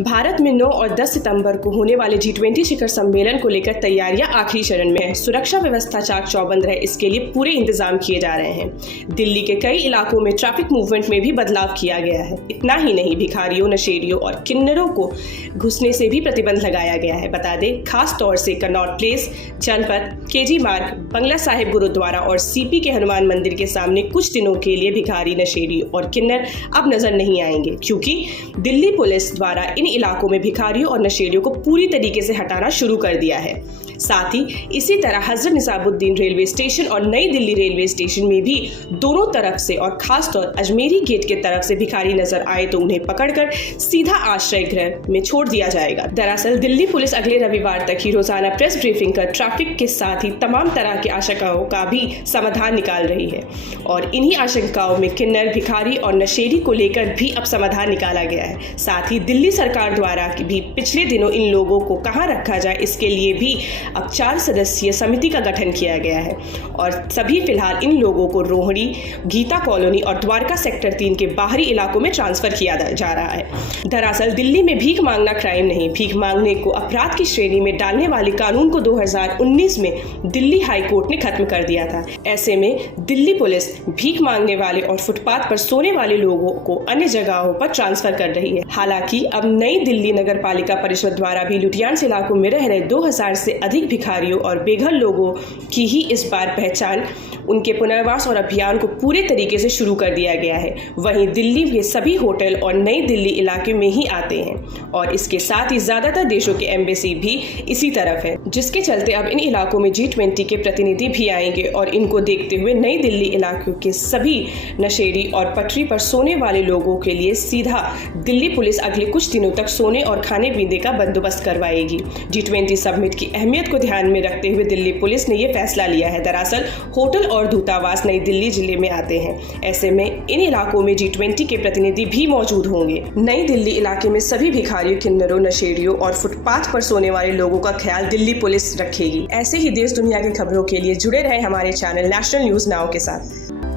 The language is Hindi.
भारत में 9 और 10 सितंबर को होने वाले G20 शिखर सम्मेलन को लेकर तैयारियां आखिरी चरण में है। सुरक्षा व्यवस्था चाक चौबंद रहे, इसके लिए पूरे इंतजाम किए जा रहे हैं। दिल्ली के कई इलाकों में ट्रैफिक मूवमेंट में भी बदलाव किया गया है। इतना ही नहीं, भिखारियों, नशेड़ियों और किन्नरों को घुसने से भी प्रतिबंध लगाया गया है। बता दें, खास तौर से कनॉट प्लेस, जनपद, केजी मार्ग, बंगला साहिब गुरुद्वारा और सीपी के हनुमान मंदिर के सामने कुछ दिनों के लिए भिखारी, नशेड़ी और किन्नर अब नजर नहीं आएंगे, क्योंकि दिल्ली पुलिस द्वारा इन इलाकों में भिखारियों और नशेड़ियों को पूरी तरीके से हटाना शुरू कर दिया है। साथ ही इसी तरह हजरत निजामुद्दीन रेलवे स्टेशन और नई दिल्ली रेलवे स्टेशन में भी दोनों तरफ से और खासतौर अजमेरी गेट के तरफ से भिखारी नजर आए तो उन्हें पकड़कर सीधा आश्रय गृह में छोड़ दिया जाएगा। दरअसल दिल्ली पुलिस अगले रविवार तक ही रोजाना प्रेस ब्रीफिंग कर ट्रैफिक के साथ ही तमाम तरह की आशंकाओं का भी समाधान निकाल रही है और इन्हीं आशंकाओं में किन्नर, भिखारी और नशेड़ी को लेकर भी अब समाधान निकाला गया है। साथ ही दिल्ली सरकार द्वारा भी पिछले दिनों इन लोगों को कहां रखा जाए, इसके लिए भी अब 4 सदस्यीय समिति का गठन किया गया है और सभी फिलहाल इन लोगों को रोहिणी, गीता कॉलोनी और द्वारका सेक्टर 3 के बाहरी इलाकों में ट्रांसफर किया जा रहा है। दरअसल दिल्ली में भीख मांगना क्राइम नहीं, भीख मांगने को अपराध की श्रेणी में डालने वाले कानून को 2019 में दिल्ली हाई कोर्ट ने खत्म कर दिया था। ऐसे में दिल्ली पुलिस भीख मांगने वाले और फुटपाथ पर सोने वाले लोगों को अन्य जगहों पर ट्रांसफर कर रही है। हालांकि अब नई दिल्ली नगर पालिका परिषद द्वारा भी लुटियांस इलाकों में रह रहे 2000 से अधिक भिखारियों और बेघर लोगों की ही इस बार पहचान, उनके पुनर्वास और अभियान को पूरे तरीके से शुरू कर दिया गया है। वहीं दिल्ली के सभी होटल और नई दिल्ली इलाके में ही आते हैं और इसके साथ ही ज्यादातर देशों के एम्बेसी भी इसी तरफ है, जिसके चलते अब इन इलाकों में G20 के प्रतिनिधि भी आएंगे और इनको देखते हुए नई दिल्ली इलाकों के सभी नशेड़ी और पटरी पर सोने वाले लोगों के लिए सीधा दिल्ली पुलिस अगले कुछ दिनों तक सोने और खाने पीने का बंदोबस्त करवाएगी। G20 समिट की अहमियत को ध्यान में रखते हुए दिल्ली पुलिस ने यह फैसला लिया है। दरअसल होटल और दूतावास नई दिल्ली जिले में आते हैं, ऐसे में इन इलाकों में G20 के प्रतिनिधि भी मौजूद होंगे। नई दिल्ली इलाके में सभी भिखारियों, किन्नरों, नशेड़ियों और फुटपाथ पर सोने वाले लोगों का ख्याल दिल्ली पुलिस रखेगी। ऐसे ही देश दुनिया की खबरों के लिए जुड़े रहे हमारे चैनल नेशनल न्यूज नाउ के साथ।